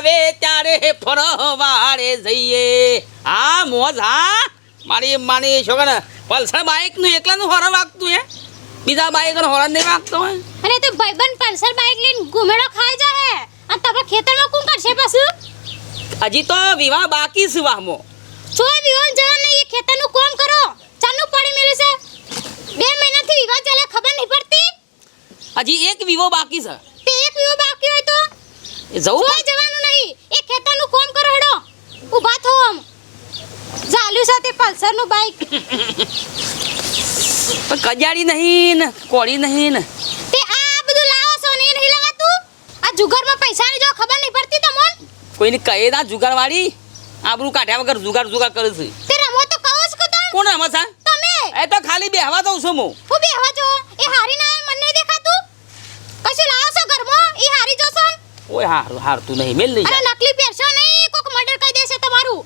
આવે ત્યારે ફરવાડે જઈએ. હા મોજ હા. મારી માની છોકરા પલ્સર બાઇકનું એકલાનું હોરન વાગતું હે? બીજા બાઇકનું હોરન નહીં વાગતો હોય? અને તો ભાઈબંધ પલ્સર બાઈક લઈને ઘૂમેડો ખાઈ જાય. અને તમે ખેતરમાં કોણ કરશે પાછું? હજી તો વિવાહ બાકી છે વાહમો. છો વિવાહ જવા નહીં એ ખેતરનું કામ કરો. ચાલુ પડી મેલે છે. બે મહિનાથી વિવાહ ચાલે ખબર નહીં પડતી? હજી એક વિવો બાકી છે. તે એક વિવો બાકી હોય તો? જવું જવાનું ખેતરનું કોમ કરો હેડો. ઊભા થો આમ. ચાલ્યું સાથે પલ્સરનું બાઈક પણ કજાડી નહીં ને કોળી નહીં ને તે આ બધું લાવો છો ને એ નહીં લગાતું? આ જુગારમાં પૈસા ની જો ખબર નહીં પડતી તમને? કોઈને કહે ના જુગારવાળી? આબરૂ કાઢ્યા વગર જુગાર જુગાર કરે છે. તે રમો તો કહો જ તમે. કોણ રમો છે? તમે. એ તો ખાલી બેહવા દઉં છું હું. હું બેહવા છો એ હારી ના આવે મને નહીં દેખાતું કશું લાવો છો ઘરમાં એ હારી જોશો ને? ઓય હાર તું નહીં મેલ નહીં અને નકલી પહેરશો નહીં કોક મર્ડર કરી દેશે તમારું.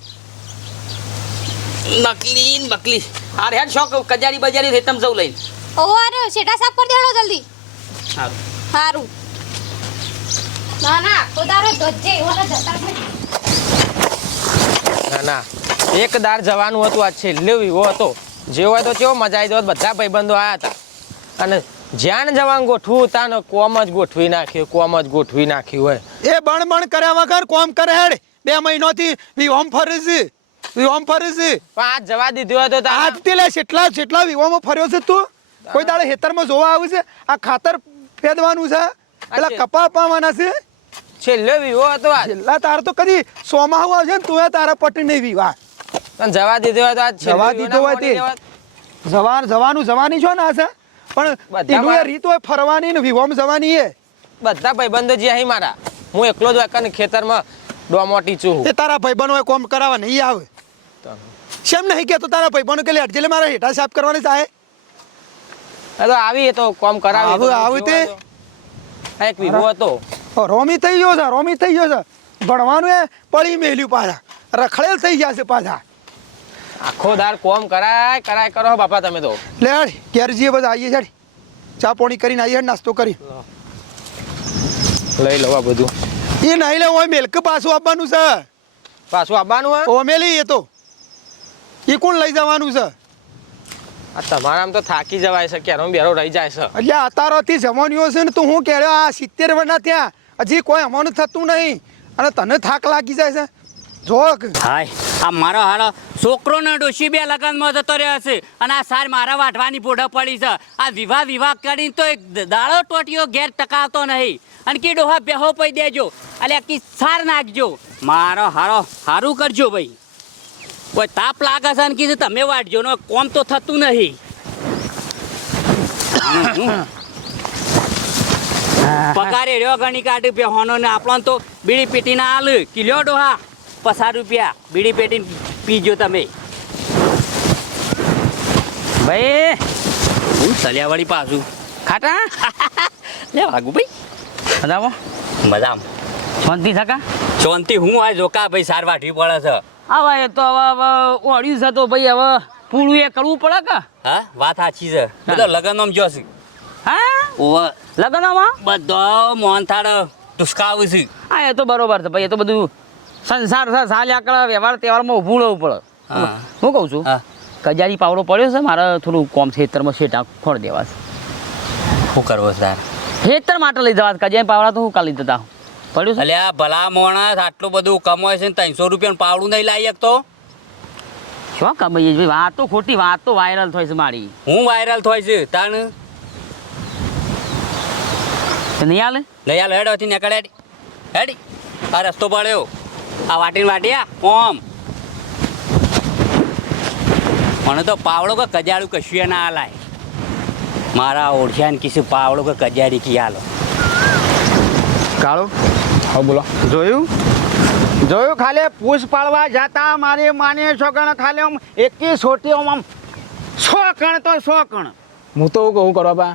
નકલી ને બકલી હાર હેડ શોખ કજાડી બજારી રેતમ જવું લઈને. અરે શેઠા સાફ કરી દેડો જલ્દી. હારું. હારું. ના ના ખોદારો ધોજે ઓલા જતા ના ના. એક દાર જવાનું હતું આ છેલ્લે એવો હતો. જેવો હોય તો કેવો મજા આવી જવા બધા ભાઈબંધો આવ્યા હતા. અને જ્યાં જવાનું ગોઠવું હતા કોમ જ ગોઠવી નાખ્યું કોમ જ ગોઠવી નાખ્યું હોય. એ બણ બણ કર્યા વગર કોમ કરે હેડ. બે મહિનોથી વિહોમ ફરે છે. વિહોમ ફરે છે. પણ આજ જવા દીધું હોય તો આજથી લે જેટલા જેટલા વિહોમાં ફર્યો છે તું. કોઈ દાડે ખેતરમાં જોવા આવ્યું છે આ ખાતર ફેદવાનું છે. પેલા. કપા પાવાના છે. છેલ્લો વિવો હતો છેલ્લા તાર તો કદી સોમાં આવશે ને તું તારા પટી નહીં વિવા જવા દીધો હોય તો આજ જવા દીધો હોય તે. જવાન જવાનું જવાની છો ને આ છે? પણ એનું એ રીત હોય ફરવાની ને વિહોમ જવાની એ. બધા ભાઈબંધો જે અહીં મારા હું એકલો જ વાકાને ખેતરમાં ડોમોટી છું એ તારા ભાઈબંધો કોમ કરાવવા નહીં આવે. શેમ નહીં કે તો તારા ભાઈબંધો કે લે અડજેલે મારા હેઠા સાફ કરવાની થાય? એ તો આવી એ તો કોમ કરાવે આવું- આવું તે? એક વિવો હતો. રોમી થઈ ગયો છે રોમી થઈ ગયો છે. ભણવાનું એ પડી મેલ્યું પાછા. રખડેલ થઈ ગયા છે પાછા. આખો દાર કોમ કરાય કરાય કરો બાપા તમે તો. લે હેડ ઘેર જઈએ બધા આવીએ છે ચા પાણી કરીને આવીએ નાસ્તો કરી. લઈ લો આ બધું. એ નહીં લે હોય મેલ્ક પાછું આપવાનું છે. પાછું આપવાનું હોય? ઓ મેલી એ તો. એ કોણ લઈ જવાનું છે? આ તમારામાં તો થાકી જવાય છે ક્યારો બેરો રહી જાય છે. એટલે અતારોથી જમવાનું છે ને તો હું કહેવાય આ સિત્તેર વર્ષના ત્યાં હજી કોઈ અમાનું થતું નહીં. અને તને થાક લાગી જાય છે. હાય. આ મારો હાલો છોકરો ને ડોશી બે લગનમાં જતો રહ્યો છે અને આ સાર મારા વાટવાની પોઢા પડી છે. આ વિવાહ વિવાહ કરીને તો એક દાળો ટોટીઓ ઘેર ટકાવતો નહીં. અને કે ડોહા બેહો પઈ દેજો. એટલે કી સાર નાખજો. મારો હારો હારું કરજો ભાઈ. કોઈ તાપ લાગે છે ને કીધું તમે વાટજો ને કોમ તો થતું નહીં. પગારે રહ્યો ગણી કાઢી બેહોનો ને આપણો તો બીડી પીટીના આલ. કિલ્યો કિલો ડોહા? પસાર રૂપિયા બીડી પેટી પીજો તમે. ભાઈ હું સલિયાવાળી પાછું. ખાટા? લે વાગુ ભાઈ. મજામાં મજામ શાંતિ થકા શાંતિ હું આ જોકા ભાઈ સાર વાઢવી પડે છે. આવા એ તો હવે હવે ઓળ્યું છે તો ભાઈ હવે પૂરું એ કરવું પડે કે? હા વાત સાચી છે. બધો લગ્ન આમ જોશ. હા? ઓવ. લગ્નમાં બધો મોહનથાળ ટુસકાવું છે. હા એ તો બરોબર છે ભાઈ એ તો બધું સંસાર છે સાલ્યા કરે વ્યવહાર તહેવારમાં ઊભું રહેવું પડે. હા. કહું છું કજારી પાવડો પડ્યો છે મારે થોડું કોમ ખેતરમાં શેટા ખોડ દેવા છે. શું કરવો તાર? ખેતર માટે લઈ જવા છે. કજારી પાવડા તો હું કાલ લઈ જતા. પડ્યું છે? અલે આ ભલા મોણસ આટલું બધું કમાય છે ને ત્રણસો રૂપિયાનું પાવડું નહીં લાવી શકતો શું કમાઈએ ભાઈ વાત તો ખોટી વાત તો વાયરલ થાય છે મારી. હું વાયરલ થાય છે તાણ? નહીં હાલ? લઈ હાલ હેડ હતી નીકળે હેડી. હેડી આ રસ્તો પડ્યો. આ વાટીને વાટીયા ઓમ મને તો પાવડો કે કજાડું કશું ના હાલાય મારા ઓળખ્યાને કીશું પાવડો કે કજાડી કી હાલો કાળો? હા બોલો. જોયું? જોયું? ખાલી પૂછ પાડવા જતા મારી માની છોકરા ખાલી આમ એકી સોટી આમ આમ સો કણ તો સો કણ. હું તો કહું કરવા બા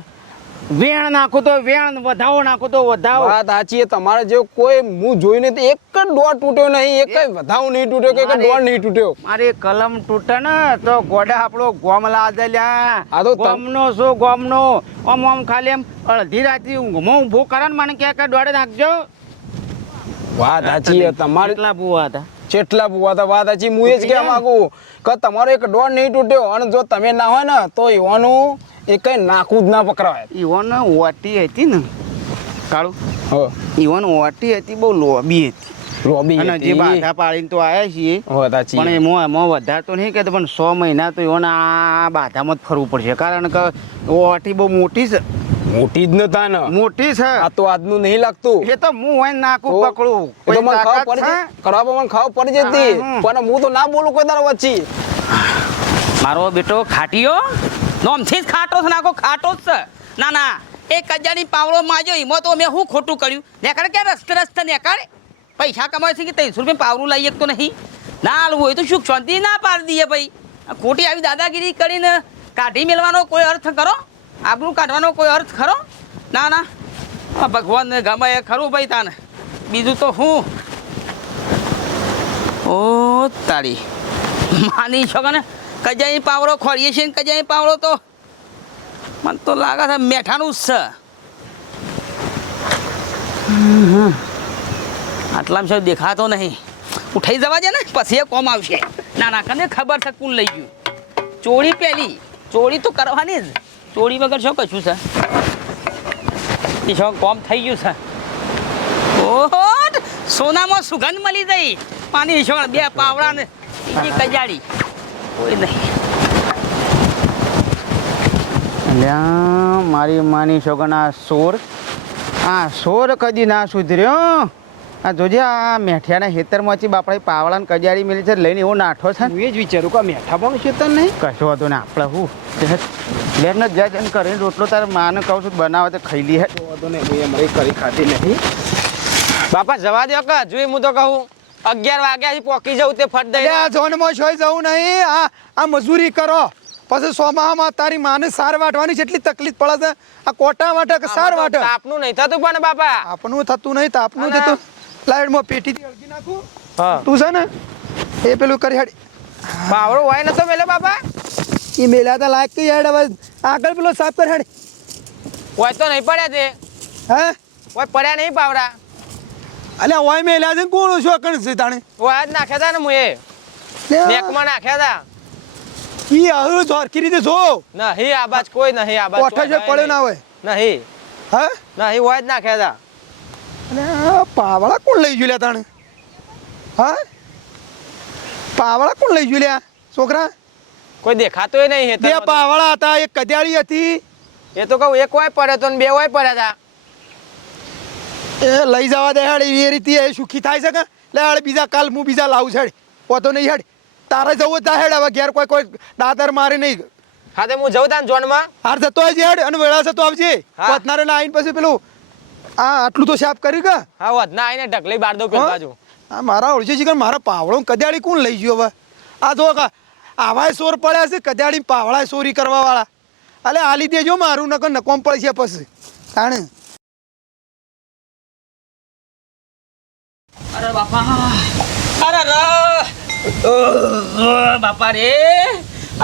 વેણ નાખો તો વેણ વધાવો નાખો તો વધાવો. વાત સાચી તમારે જેવું કોઈ હું જોઈને તો એક જ દોડ તૂટ્યો નહીં એક જ વધાવ નહીં તૂટ્યો કે એક જ દોડ નહીં તૂટ્યો. મારે કલમ તૂટે ને તો ગોડા આપણો ગોમ લાદે આ તો તમનો ગોમનો શું ગોમનો? આમ આમ ખાલી એમ અડધી રાતે ઊંઘમાં ઊભો કરે ને મને ક્યાં ક્યાં દોડે નાખજો. વાત સાચી તમારે કેટલા બુવા હતા? કેટલા બુવા હતા? વાત સાચી હું એ જ કહેવા માંગુ. કે તમારો એક ડોર નહીં તૂટ્યો અને જો તમે ના હોય ને તો એવાનું એ કઈ નાખવું જ ના પકડાય. ઈવન ઓટી હતી ને કાળું? હો. ઈવન ઓટી હતી બહુ લોબી હતી. લોબી અને જે બાધા પાડીને તો આવ્યા છીએ. પણ એમાં એમાં વધારે તો નહીં કહેતો પણ સો મહિના તો એઓને આ બાધામાં જ ફરવું પડશે. કારણ કે ઓટી બહુ મોટી છે. મોટી જ નતા ને. મોટી છે. આ તો આજનું નહીં લાગતું. એ તો હું હોય નાખું પકડું. એ તો મને ખાવ પડી જાય કરવા પણ મને ખાવા પડી જતી પણ હું તો ના બોલું કોઈ તારા વચ્ચે. મારો બેટો ખાટીયો? નોમથી જ ખાટો છે નાખો ખાટો જ છે. ના ના. એ કજાની પાવડો માજો એમાં તો મેં હું ખોટું કર્યું? નેકળ કે રસ્તે રસ્તે નેકળ? પૈસા કમાય છે કે ત્રણસો રૂપિયા પાવડું લઈ તો નહીં? ના હાલવું હોય તો સુખ શાંતિ ના પાડી દઈએ ભાઈ. ખોટી આવી દાદાગીરી કરીને કાઢી મેળવાનો કોઈ અર્થ ખરો આબરૂ કાઢવાનો કોઈ અર્થ ખરો? ના ના. ભગવાનને ગમે એ ખરું ભાઈ તાને. બીજું તો હું? ઓ તારી માની છો ને? કજાઈ પાવડો ખોરીએ છીએ ને કજાઈ પાવડો તો? મને તો લાગે છે મેઠાનું જ છે. આટલામાં સાહેબ દેખાતો નહીં. ઉઠાઈ જવા દે ને, પછી એ કોમ આવશે. ના ના, કને ખબર છે કોણ લઈ ગયું? ચોરી પહેલી ચોરી તો કરવાની જ. ચોરી વગર શું કશું છે? એ શું કોમ થઈ ગયું છે. ઓહો, સોનામાં સુગંધ મળી ગઈ. પાણી છોડ બે પાવડા ને બીજી કજાડી કોઈ નહીં. મારી માની છોકરા સોર. આ સોર કદી ના સુધર્યો. આ જોજે આ મેઠિયાના ખેતરમાંથી બાપડે પાવડાને કજારી મેલી છે લઈને એવો નાઠો છે. હું એ જ વિચારું કે મેઠા પણ છે તને નહીં? કશો હતો ને આપણે હું લેર ને જાય જઈને કરીને રોટલો તારે માને કહું છું બનાવે તો ખાઈ લે. વાંધો નહીં એ એમ રહી કરી ખાતી નહીં. બાપા જવા દો કે હજુ હું તો કહું અગિયાર વાગ્યાથી પોકી જવું તે ફટ દઈ આ ઝોનમાં છોય જવું નહીં. આ આ મજૂરી કરો. પછી સોમામાં તારી માને સાર વાટવાની જેટલી તકલીફ પડે છે. આ કોટા વાટે કે સાર વાટે? આપનું નહીં થતું પણ બાપા. આપનું થતું નહીં તો આપનું થતું. લાઈટમાં પેટીથી અળગી નાખું. હા. તું છે ને એ પેલું કરી હાડી બાવરો હોય નતો મેલે બાપા. એ મેલા તો લાયક કઈ હેડ હવે આગળ પેલો સાફ કરી હાડી હોય તો નહીં પડ્યા તે. હે? હોય પડ્યા નહીં પાવડા અલે ઓય મેલા છે ને કોણ છો કણ છે તાણે? જ નાખ્યા તા ને મુએ. નેકમાં નાખ્યા તા. ઈ આહુ ઝોરકી રીતે જો. નહીં આ બાજ કોઈ નહીં આબાજ બાજ કોઠા છે પડ્યો ના હોય. નહીં. હે? નહીં હોય જ નાખ્યા અને આ પાવડા કોણ લઈ ગયું લ્યા તાણે હા પાવળા કોણ લઈ ગયું લ્યા છોકરા કોઈ દેખાતોય નહીં બે પાવળા. હતા એક કદ્યાળી હતી. એ તો કહું એક વાય પડ્યો તો ને બે વાય પડ્યા હતા એ લઈ જવા દે હેડ એ રીતે એ સુખી થાય છે કે? લે હેડ બીજા કાલ હું બીજા લાવું છે પોતો નહીં હેડ. તારે જવું તા હેડ હવે ઘેર કોઈ કોઈ દાદર મારે નહીં. હા તો હું જઉં તા જોનમાં હાર જતો આવજે હેડ અને વેળા જતો આવજે. પથનારે ના આવીને પછી પેલું આ આટલું તો સાફ કરી કે હા વધના આવીને ઢકલી બાર દો પેલી બાજુ. આ મારા ઓળખે છે કે મારા પાવળો કદાળી કોણ લઈ ગયો હવે? આ જો કા આવાય સોર પડ્યા છે કદાળી પાવળા ચોરી કરવા વાળા અલે આ લીધે જો મારું નકર નકોમ પડશે પછી. તાણે. અરે બાપા અરે ર બાપા રે.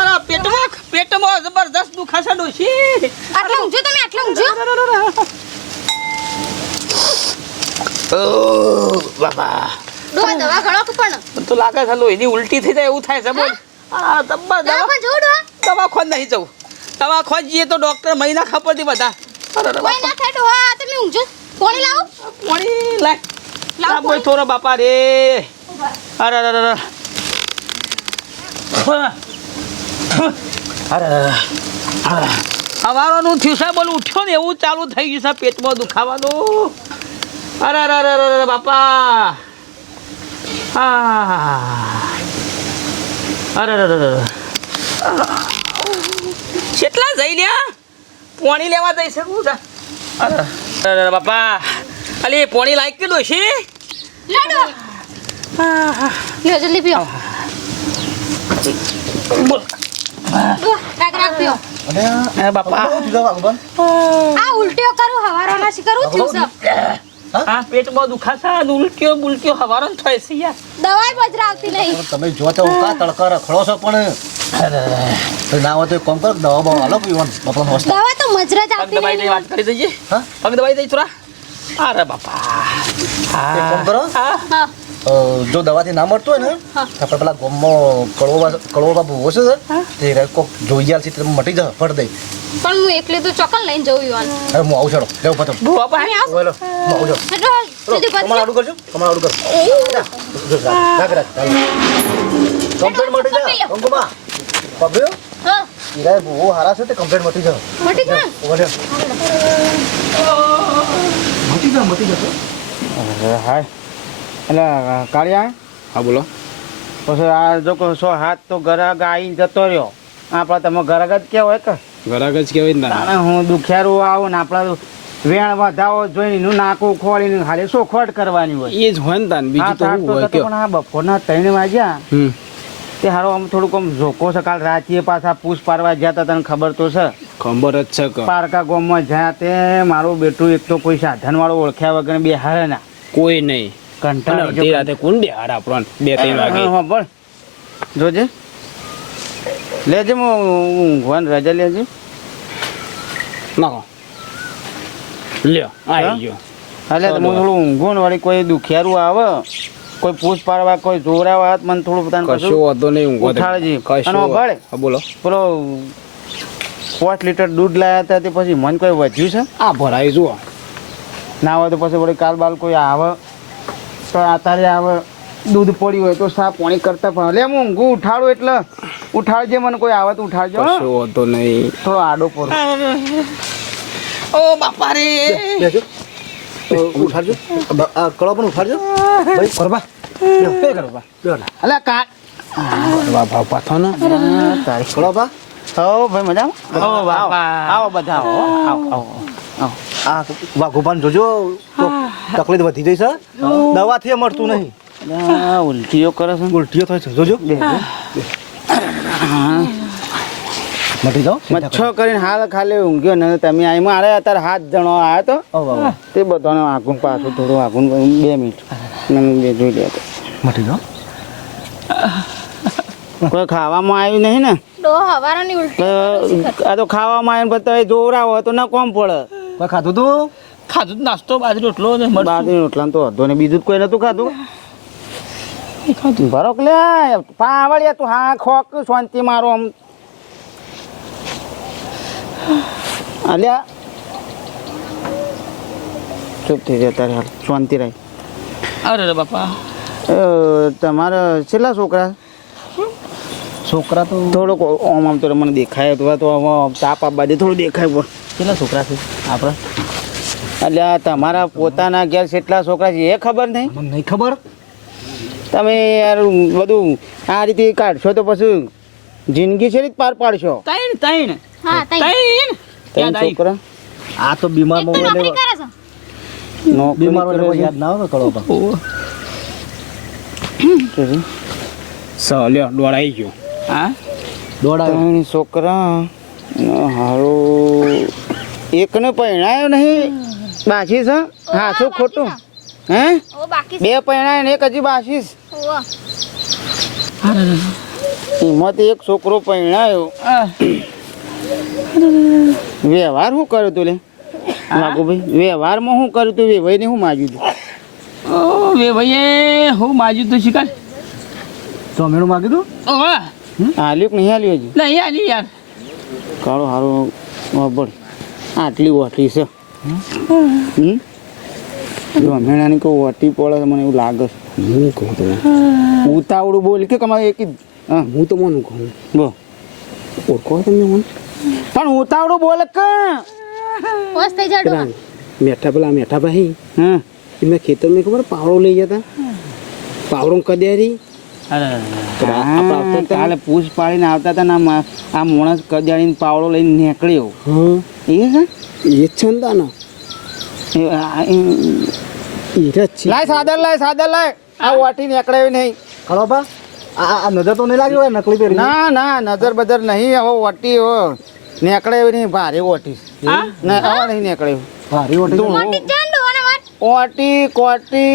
અરે પેટમાં પેટમાં જબરદસ્ત દુખાશે ડોશી. આટલું ઊંઘજો તમે આટલા ઊંઘજો બાપા ડોહા દવા પણ. તો લાગે છે લોહીની ઉલટી થઈ જાય એવું થાય છે બોલ. આ દવા દવા દવા પણ નહીં જવું. દવાખાન જઈએ તો ડોક્ટર મહિના ખબર બધા. અરે કોઈ ના થાય ડોહા તમે ઊંઘજો. કોણી લાવો. પાણી લાય. લાવ લાવ બોલ થોડો બાપા રે. અરે અરે અરે અરે. હવારોનું થયું છે બોલ. ઉઠ્યો ને એવું ચાલુ થઈ ગયું છે પેટમાં દુખાવાનું. અરે અરે અરે અરે અરે બાપા આ અરે અરે અરે કેટલા જઈ લ્યા પોણી લેવા જઈ શકું છે અરે અરે બાપા અલી પોણી લાયક કે ડોશી લે ડોહા લ્યો જલ્દી પીઓ બોલ ડોહા રાગ રાગ પીઓ એ બાપા આ ઉલટીઓ કરું હવારોના શી કરું છે આ પેટમાં દુખાશે અને ઉલટીઓ બુલટીઓ હવારો થાય છે યાર. દવાઈ બજરા આવતી નહીં. તમે જો તો ઉકા તડકા રખડો છો પણ. તો ના હોય તો કોમ કરો દવા બવા હાલો પીવાનું બાપા હોસ્ટ દવા તો મજરા જ આવતી નહીં. વાત કરી દઈએ. હા? પગ દવાઈ દઈ થોડા અરે બાપા. હા કોમ કરો. હા. જો દવાથી ના મળતું હોય ને આપણે પેલા ગોમમાં કડવો કળવો ભૂવો છે. તે કોક જોઈ આલ છે તે મટી જાય ફટ દઈ પણ હું એકલી તો ચોકન લઈને જઉં યુવાન હવે હું આવું ચાલો. લેવું પતંગ ભૂવા તમે આવો બોલો. હું આવું ચાલો હેડો સીધી કમળ કમાડ આડું કરજો. કમાડ આડું કર ના કરા કમ્પ્લેટ મટી જા. કંકુમા. પબ્યો હા. ઈરાય બહુ હારા છે તે કમ્પ્લેટ મટી જાય મટી જા. ઓલે મટી જા. મટી જા અરે હાય. એટલે કાળિયા? હા બોલો. પછી આ જો કહો સો હાથ તો ગરાગ આવીને જતો રહ્યો. આપણે તમે ગરાગ જ કેવો હોય કે ગરાગ જ કહેવાય ને હું દુખિયારું આવું ને આપણા વેણ વધાવો જોઈને એનું નાકું ખોલીને ખાલી સોખવટ કરવાની હોય. એ જ હોય ને તાન બીજું તો હું હોય કે પણ આ બપોરના ત્રણ વાગ્યા. તે હારો આમ થોડુંક આમ ઝોકો છે કાલ રાતીએ પાછા પૂછ પારવા ગયા હતા તને ખબર તો છે. ખબર જ છે કે. પારકા ગામમાં જ્યાં તે મારું બેટું એક તો કોઈ સાધન વાળો ઓળખ્યા વગર બે હારે ના. કોઈ નહીં. કંટાળી રાતે કોણ બે હાર આપણને બે ત્રણ વાગે. જોજે. લેજે હું ઊંઘવાની રજા લેજે. નાખો. લ્યો આવી ગયો. એટલે હું થોડું ઊંઘું વળી કોઈ દુખિયારું આવે કોઈ પૂછ પાડવા કોઈ જોરાવા હાથ મને થોડું પોતાનું કશું વાંધો નહીં ઊંઘો તો. અને ભલે. હા બોલો. પાંચ લીટર દૂધ લાયા હતા તે પછી મન કોઈ વધ્યું છે? આ ભરાય જુઓ. ના હોય તો પછી વળી કાલ બાલ કોઈ આવે તો અત્યારે આવે દૂધ પડ્યું હોય તો સાફ પાણી કરતા પણ લે હું ઊંઘું ઉઠાડું એટલે. ઉઠાડજે મને કોઈ આવે તો ઉઠાડજો હો. કશો વાંધો નહીં. થોડો આડો પર ઓ બાપા રે. ઉઠાડજો બ- આ કળો પણ ઉઠાડજો ભાઈ કરબા પે કરબા અલા કા બાપા ભાવ પાથો ને તારી કળો બા. હો ભાઈ મજામાં? હો બાપા. આવો બધા આવો આવો આવો. આ વાઘોબાન જોજો તો તકલીફ વધી જઈ છે દવાથી એ મળતું નહીં ઉલટીઓ કરે છે. ઉલટીઓ થાય છે. જોજો. બે. મટી જાઓ? મચ્છો કરીને હાલ ખાલી ઊંઘ્યો ને તમે અહીં મારે અત્યારે હાથ જણો આવ્યો તો. તે બધાને આગું પાછું થોડું આગું બે મિનિટ. મને બે જોઈ લે તો. મટી જાઓ. કોઈ ખાવામાં આવ્યું નહીં ને? આ તો ખાવામાં આવ્યું પછી તો જોવરાવો તો ના કોમ પડે. કોઈ ખાધું તું? ખાધું નાસ્તો બાજરી રોટલો. બાજરી રોટલા તો હતો ને બીજું જ કોઈ નતું ખાધું? ભરો કે લે પાવળિયા તું હા ખોક શાંતિ મારો આમ. અલ્યા ચૂપ થઈ જાય તારે હાલ શાંતિ રહી અરે રે બાપા. તમારા છેલ્લા છોકરા? છોકરા તો થોડોક આમ આમ તો મને દેખાય અથવા તો તાપ આપવા દે થોડું દેખાય પણ. કેટલા છોકરા છે આપણા? એટલે તમારા પોતાના ઘેર કેટલા છોકરા છે એ ખબર નહીં? નહીં ખબર? તમે યાર બધું આ રીતે કાઢશો તો પછી જિંદગી છે પાર પાડશો. તૈણ તૈણ. હા તૈણ. આવી. છોકરા. આ તો બીમાર એક નો બીમાર કરે યાદ ના આવે કળો બા શું છે? સ લ્યો દોડાઈ ગયો. હા? દોડા છોકરા હારો એકને પરણાયો નહીં. બાસી છે. હા શું ખોટું. હે? બે પૈણા ને એક હજી બાસીસ ઓવા એમાંથી એક છોકરો પૈણાયો. વ્યવહાર શું કર્યો તું લે? ભાઈ વ્યવહારમાં શું કર્યું તું? વેવાઈને શું માગ્યું તું? ઓ વે ભાઈએ હું માજુ તો શિકાર ચોમેડું માગ્યું તું? ઓ વાહ હાલ્યું કે નહીં હાલ્યું હજી? નહીં આલી યાર. કાળો હારો વાપર આટલી ઓટલી છે. હમ? રમેણાની કોઈ વટી પડે મને એવું લાગે છે. હું કહું તો ઉતાવળું બોલ કે તમારે એક હા. હું તો મોનું કહું. બો. ઓળખો તમે મને? પણ ઉતાવળું બોલ કે. થઈ પેલા મેઠા પેલા મેઠા ભાઈ હા. એમના ખેતરમાં ખબર પાવડો લઈ જતા પાવડો કદ્યારી કાલે પૂછ પાડીને આવતા હતા ને આ મા- માણસ કજાડીને પાવડો લઈને નીકળ્યો. હા. એ છે? એ જ લાય સાદર લાય સાદર લાય. આ વાટી નીકળાવી નહીં. ખરો બા આ નજર તો નહીં લાગી હોય નકલી પહેરી ના ના નજર બજર નહીં. હવે વાટી હો નીકળે એવી નહીં. ભારે ઓટી ના હવે નહીં નીકળે ભારી ઓટી ઓટી કોટી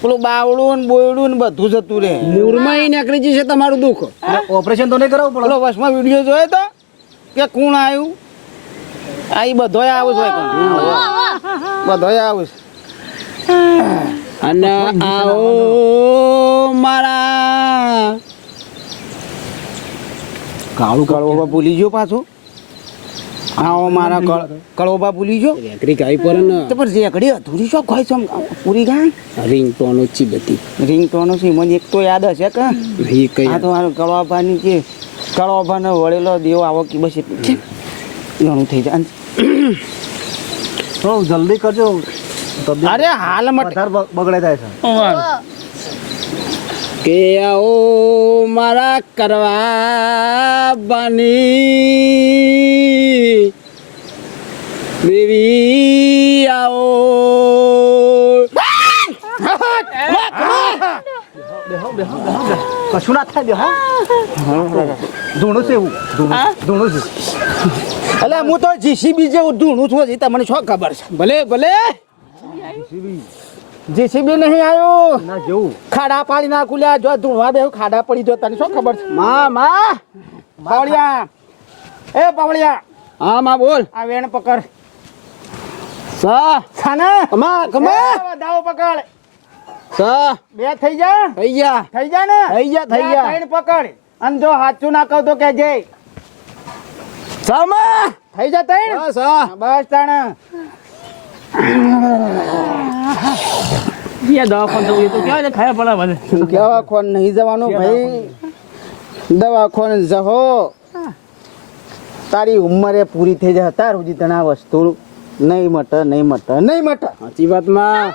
પેલું બાવડું ને બોયડું ને બધું જતું રહે. મૂરમાં ઈ નીકળી જશે તમારું દુઃખ. ઓપરેશન તો નહીં કરાવું પડે પેલો વસમાં વીડિયો જોયો તો કે કોણ આવ્યું આ બધો બધોય આવું છે બધો બધોય આવું છે અને આવો મારા કાળું કળોબા ભૂલી ગયો પાછો? આવો મારા કળ- કળોબા ભૂલી ગયો? રેકરી ગાઈ પર ને. તો પણ રેકડી અધૂરી શું ખાય છે પૂરી ગાય? રિંગ ટોન ઓછી બધી. રિંગ ટોનો છે મને એક તો યાદ હશે કે? એ કઈ આ તો મારો કળવાભાની કે કળવાભાનો વળેલો દેવ આવો કે બસ ઘણું થઈ જાય. થોડું જલ્દી કરજો. અરે હાલ વધારે બગડે જાય છે. કે આવો મારા કરવા બની. દેવી આવો. કશું ના થાય બે હા? ધૂણું છે એવું. ધૂણું છે એટલે હું તો જીસીબી જેવું ધૂણું છું તમને શું ખબર છે? ભલે ભલે. જીસીબી. નહીં આવ્યું? ના જેવું. ખાડા પાડી નાખું લ્યા જો ધૂણવા બે ખાડા પડી જો તને શું ખબર છે? માં માં. પાવળિયા. એ પાવળિયા. હા માં બોલ. આ વેણ પકડ. સા. સાને? કમા કમા દાવ પકડ. સા. બે થઈ જા થઈ ગયા. થઈ જા ને? થઈ ગયા, થઈ ગયા. ત્રણ પકડ. અને જો હાચું ના કહું તો કહેજે સામા થઈ જા તૈણ? બસ તાણ. દવાખાન નહીં જવાનું ભાઈ? દવાખોન જહો. તારી ઉંમરે પૂરી થઈ જાય. તાર સુધી તને આ વસ્તુ નહીં મટ નહીં મટ નહીં મટ. સાચી વાતમાં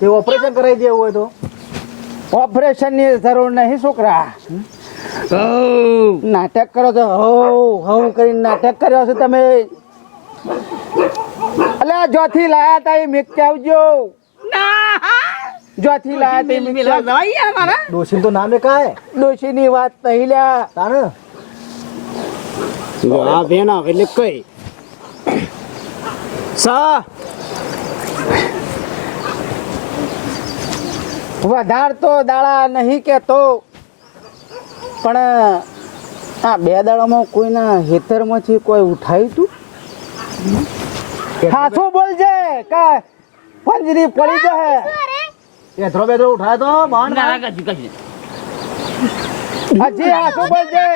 તે ઓપરેશન કરાવી દેવું હોય તો? ઓપરેશનની જરૂર નહીં છોકરા. નાટક કરો છો. હો હવ કરીને નાટક કર્યો છો તમે. અલ્યા જોથી લાયા તા એ મેક આવજો. જોથી લાયા તા ડોશી તો નામે કાય દોશી ની વાત નહીં લ્યા. તાને જો આ બેન આવે એટલે કઈ? સા. વધાર તો દાડા નહીં કેતો પણ આ બે દાડામાં કોઈના હેતરમાંથી કોઈ ઉઠાયું તું? હા બોલ બોલજે કે પંજરી પડી જશે. એથરો બેથરો ઉઠાય તો બાણ હજી હા શું બોલજે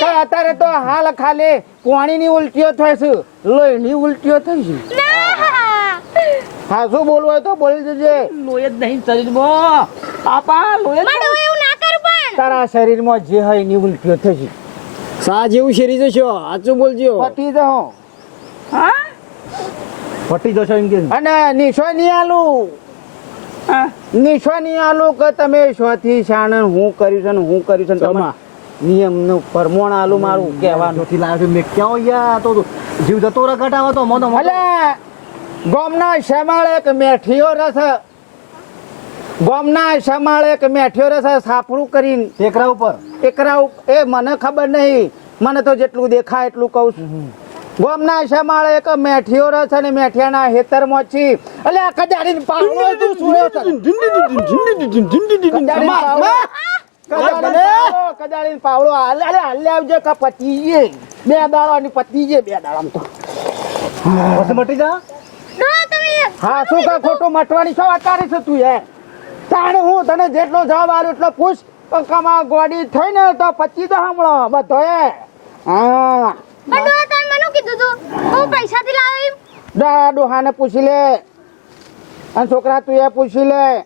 કે અત્યારે તો હાલ ખાલી પાણીની ઉલટીઓ થાય છે લોહીની ઉલટીઓ થઈ છે. શું બોલવું હોય તો બોલી દેજે. લોહી જ નહીં શરીરમાં. આપા લોહી જ એવું ના કર પણ. તારા શરીરમાં જે હોયની ઉલટીઓ થઈ છે. સા જેવું શરીર છે સાચું બોલજો. પતી જહો હા ફટી જશો એમ કે અને નિશાની આલું. હા. નિશાની આલું કે તમે શોથી શાણ હું કર્યું છે ને હું કર્યું છે ને તમા નિયમનું પરમોણ આલું મારું કહેવાનું. નથી લાવ્યો મેં ક્યાં યા તો જીવ જતો રહે ઘટાવો તો મોનો મોનો ગોમના શેમાળ એક મેઠીઓ રસ. ગોમના શેમાળ એક મેઠીઓ રસ સાપરું કરીને. ટેકરા ઉપર. એકરા ઉપ- એ મને ખબર નહીં. મને તો જેટલું દેખાય એટલું કહું છું. ગોમના શમાળે એક મેઠિયો રહે છે અને મેઠિયાના હેતરમાં છી. એટલે આ કજાડીને પાવડો તું સુયો છે. કજાડીને પાવડો હાલ અરે હાલે આવજે કા પતી જે બે દાડાની પતી જે બે દાડામાં તો. મટી જા. હા શું કા ખોટું મટવાની છો અતારે છે તું યાર તાણે હું તને જેટલો જવાબ આવ્યો એટલો પૂછ પંખામાં ગોડી થઈ ને તો પચી દો હમણાં બધો એ હા કીધું તું? હું પૈસાથી લાવી ડા ડોહાને પૂછી લે. અને છોકરા તું એ પૂછી લે.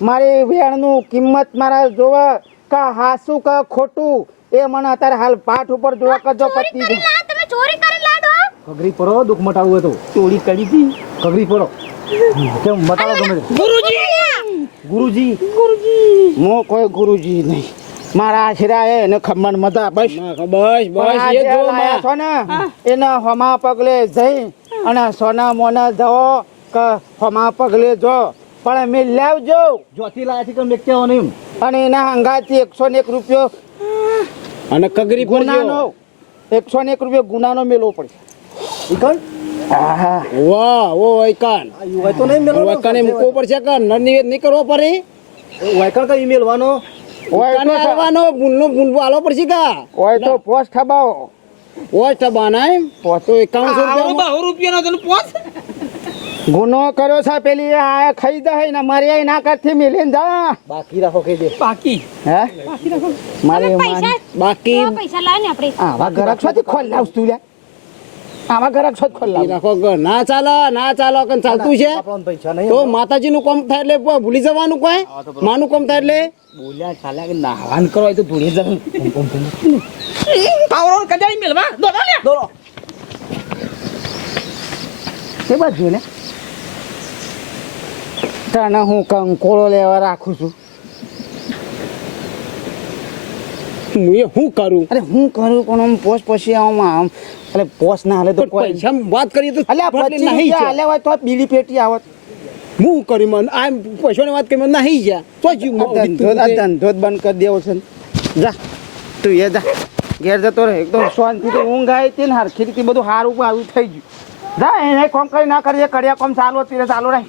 મારી વેણનું કિંમત મારા જોવે કા હાસું કા ખોટું એ મને અત્યારે હાલ પાઠ ઉપર જોવા કરજો ચોરી પતી તમે ચોરી કરી કગરી પરો દુઃખ મટાડવું હોય તો. ચોરી કરી હતી કગરી પરો કેમ મટાડો ગમે તે. ગુરુજી! હું કોઈ ગુરુજી નહીં. મારા આશરા એ એને ખમણ મતા બસ. બસ બસ એ જો માં. છો ને એના હમા પગલે જઈ અને સોના મોના જવો કે હમા પગલે જો. પણ મે લાવજો જોથી લાયા છે કે મેં નહીં અને એના હંગાથી એકસો ને એક રૂપિયો અને કગરી પર ગુનાનો એકસો ને એક રૂપિયો ગુનાનો મેળવો પડશે વાહ ઓ વૈકાન આ યુવાય તો નહીં મેળવાનો વૈકાને મૂકવો પડશે કે નરનિવેદ નહીં કરવો પડે? વાયકણ કઈ મેળવાનો ઓય તો આવવાનો ભૂલનો ભૂલવો આલો પડશે કા ઓય તો પોસ્ટ ખબાવો. ઓય ટબાના એમ તો એકાવનસો રૂપિયા બહુ રૂપિયાનો તને પોસ? ગુનો કર્યો છે પેલી આ ખાઈ દે ને મારી આ ના કરતી મિલીને જા. બાકી રાખો કે દે. બાકી? હે? બાકી રાખો. મારે પૈસા બાકી. પૈસા લાવ ને આપણે. આવા ગરક છોથી ખોલ લાવસ તું લે આવા ગરક છોત ખોલ રાખો ના ચાલો ના ચાલો કન ચાલતું છે. આપણને પૈસા નહીં તો માતાજી નું કામ થાય એટલે ભૂલી જવાનું કોઈ? માનું કામ થાય એટલે? બોલ્યા ચાલ્યા કે નાહવાન કરો તો ધૂળી જવું પાવરો ને કજાડી મેલવા. દોડો ને દોડો. તે બાજુ ને તને હું કંકોળો લેવા રાખું છું. હું શું કરું? અરે હું કરું પણ આમ પોસ પછી આમ આમ અરે પોસ ના હાલે તો પૈસા વાત કરીએ તો અલ્યા પચીસ નહીં રૂપિયા છે. હોય તો બીડી પેટી આવત. હું કરી મન આ પૈસાની વાત કરી મને નહીં ગયા તો જ ધંધો ધંધો જ બંધ કરી દેવો છે જા તું એ જા. ઘેર જતો રહે. એકદમ શાંતિથી ઊંઘ આવી હતી ને હરખી રીતે બધું પણ આવું થઈ ગયું. જા એને કોમ કરી ના કરીએ કર્યા કોમ ચાલુ હતી ચાલુ રહે.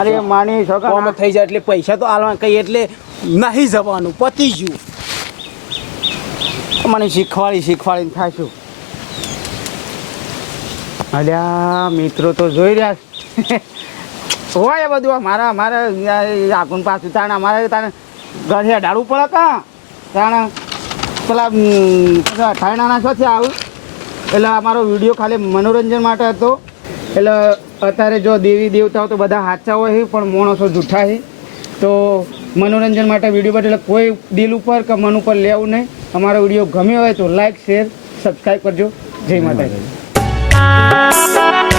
અરે માની કોમ થઈ જાય એટલે પૈસા તો આલવા કઈ એટલે નહીં જવાનું. પતી ગયું. મને શીખવાડી શીખવાડીને થાશું અલ્યા મિત્રો તો જોઈ રહ્યા છે. હોય બધું. મારા મારા આગુન પાછું તાણે અમારે તાણે ઘરે અડાડવું પડે કા? તાણે પેલા અઠાણાના શું છે આવું? એટલે અમારો વીડિયો ખાલી મનોરંજન માટે હતો. એટલે અત્યારે જો દેવી દેવતાઓ તો બધા સાચા હોય પણ માણસો જૂઠા છે તો મનોરંજન માટે વીડિયો પર એટલે કોઈ દિલ ઉપર કે મન ઉપર લેવું નહીં. અમારો વીડિયો ગમ્યો હોય તો લાઈક શેર સબસ્ક્રાઈબ કરજો. જય માતાજી. Música